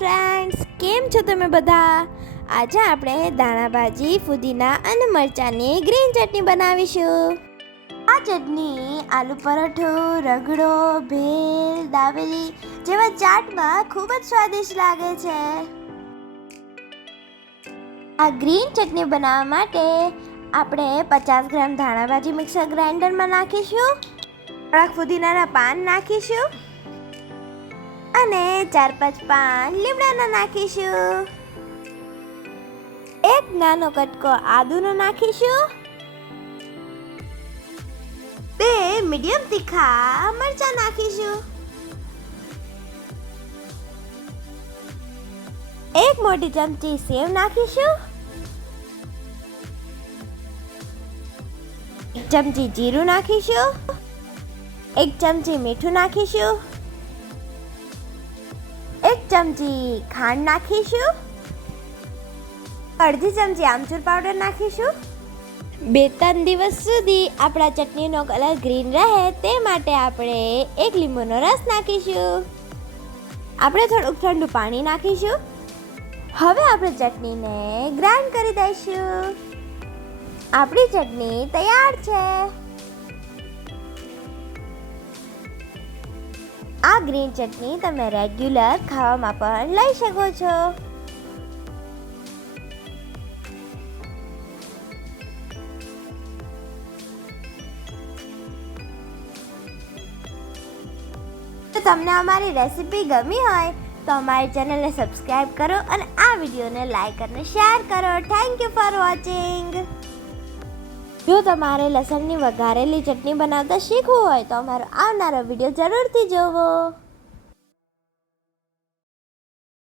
Friends, કેમ છો તમે બધા? આજે આપણે દાણા ભાજી, ફુદીના અને મરચાંની ગ્રીન ચટણી બનાવીશું. આ ચટણી આલુ પરોઠો, રગડો, ભેલ, દાબેલી જેવા ચાટમાં ખૂબ જ સ્વાદિષ્ટ લાગે છે. આ ગ્રીન ચટણી બનાવવા માટે આપણે 50 ગ્રામ ધાણા ભાજી મિક્સર ગ્રાઇન્ડરમાં નાખીશું. થોડાક ફુદીનાના પાન નાખીશું અને 4-5 પાન લીમડાના નાખીશું. એક નાનો કટકો આદુનો નાખીશું. 2 મીડિયમ તીખા મરચાં નાખીશું. 1 મોટી ચમચી સેવ નાખીશું. 1 ચમચી જીરું નાખીશું. 1 ચમચી મીઠું નાખીશું. 1 ચમચી ખાંડ નાખીશું. અડધી ચમચી આમચૂર પાવડર નાખીશું. 2-3 દિવસ સુધી આપણા ચટણીનો કલર ગ્રીન રહે તે માટે આપણે 1 લીંબુનો રસ નાખીશું. આપણે થોડુંક ઠંડુ પાણી નાખીશું. હવે આપણે ચટણીને ગ્રાઇન્ડ કરી દઈશું. આપણી ચટણી તૈયાર છે. આ ગ્રીન ચટણી તમે રેગ્યુલર ખાવામાં પણ લઈ શકો છો. તો તમને અમારી રેસીપી ગમી હોય તો અમારી ચેનલને સબસ્ક્રાઇબ કરો અને આ વિડીયોને લાઈક અને શેર કરો. Thank you for watching. જો તમારે લસણની વઘારેલી ચટણી બનાવતા શીખવું હોય તો અમારો આવનારો વિડીયો જરૂરથી જોવો.